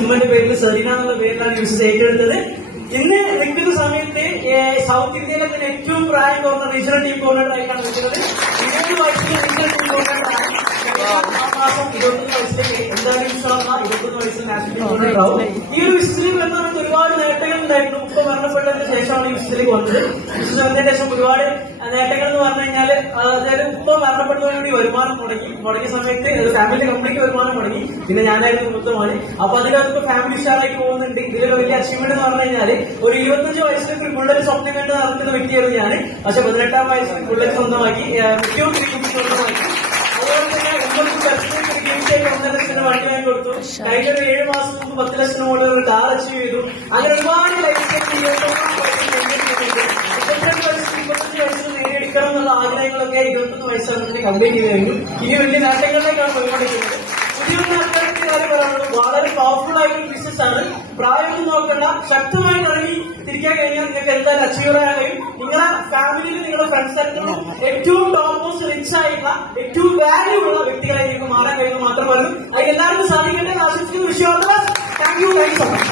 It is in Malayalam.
ഉമ്മന്റെ പേരിൽ സെറീന എന്നുള്ള പേരിലാണ് ബിസിനസ് ഏറ്റെടുത്തത്. ഇന്ന് നിൽക്കുന്ന സമയത്ത് സൗത്ത് ഇന്ത്യയിലെ തന്നെ ഏറ്റവും പ്രായം കുറഞ്ഞ റീജിയണൽ ടീം കോർഡിനേറ്റർ ആയിട്ടാണ് നിൽക്കുന്നത്. 20 വയസ്സിൽ റീജിയണൽ ടീം കോർഡിനേറ്ററാണ്. ആ മാസം 21 വയസ്സിലേക്ക് എന്തായാലും 21 വയസ്സിൽ നാഷണൽ ടീം കോർഡിനേറ്റർ ആവും. ഈ ഒരു ബിസിനസ്സിലേക്ക് വരുന്ന സമയത്ത് ഒരുപാട് നേട്ടങ്ങൾ ഉണ്ടായിരുന്നു. ഉപ്പ മരണപ്പെട്ടതിന് ശേഷമാണ് ഈ ബിസിനസ്സിലേക്ക് വന്നത്. ബിസിനസ് വന്നതിന് ശേഷം ഒരുപാട് നേട്ടങ്ങൾ എന്ന് പറഞ്ഞു കഴിഞ്ഞാൽ അതായത് ഉപ്പ മരണപ്പെട്ടതോടുകൂടി വരുമാനം മുടങ്ങിയ സമയത്ത് ഫാമിലി കമ്പനിക്ക് വരുമാനം മുടങ്ങി. പിന്നെ ഞാനായിരുന്നു മൊത്തമാണ്. അപ്പൊ അതിനകത്ത് ഫാമിലി സ്റ്റാറായി പോകുന്നുണ്ട്. ഇതിലൊരു വലിയ അച്ചീവ്മെന്റ് എന്ന് പറഞ്ഞു കഴിഞ്ഞാൽ ഒരു 25 വയസ്സിലേക്ക് ഒരു ബുള്ളറ്റ് സ്വപ്നം കണ്ട് നടക്കുന്ന വ്യക്തിയായിരുന്നു ഞാൻ. പക്ഷെ 18-ാം വയസ്സിൽ ബുള്ളറ്റ് സ്വന്തമാക്കി, ഏറ്റവും സ്വന്തമാക്കി. അതുപോലെ തന്നെ ഉമ്മക്ക് ഗെയിംസായിട്ട് 1.5 ലക്ഷത്തിന് വണ്ടി വാങ്ങി കൊടുത്തു. കഴിഞ്ഞ ഒരു 7 മാസം മുമ്പ് 10 ലക്ഷത്തിന് മുകളിൽ ഒരു കാർ അച്ചീവ് ചെയ്തു. അങ്ങനെ ഒരുപാട് ലൈഫ് 25 വയസ്സിൽ നേടിയെടുക്കണം എന്നുള്ള ആഗ്രഹങ്ങളൊക്കെ 21 വയസ്സാകുമ്പോൾ കംപ്ലീറ്റ് ചെയ്ത് കഴിഞ്ഞു. ഇനി വലിയ നേട്ടങ്ങളിലേക്കാണ് പോയിക്കൊണ്ടിരിക്കുന്നത്. പുതിയൊരു ആൾക്കാർക്ക് കാര്യം പറയാനുള്ളത് വളരെ പവർഫുൾ ആയിട്ടുള്ള ബിസിനസ് ആണ്. പ്രായമൊന്നും നോക്കണ്ട, ശക്തമായിട്ട് ഇറങ്ങി തിരിക്കാൻ കഴിഞ്ഞാൽ നിങ്ങൾക്ക് എന്തായാലും അച്ചീവ് ചെയ്യാൻ കഴിയും. നിങ്ങളുടെ ഫാമിലിയിൽ നിങ്ങളുടെ ഫ്രണ്ട്സ് സർക്കിളും ഏറ്റവും ടോപ്പ് മോസ്റ്റ് റിച്ച് ആയിട്ടുള്ള ഏറ്റവും വാല്യൂ ഉള്ള വ്യക്തികളായി നിങ്ങൾക്ക് മാറാൻ കഴിയുന്നത് മാത്രം പറയും. അതിന് എല്ലാവർക്കും സാധിക്കട്ടെ. ആശംസിക്കുന്ന വിശ്വാസം. Thank you so much.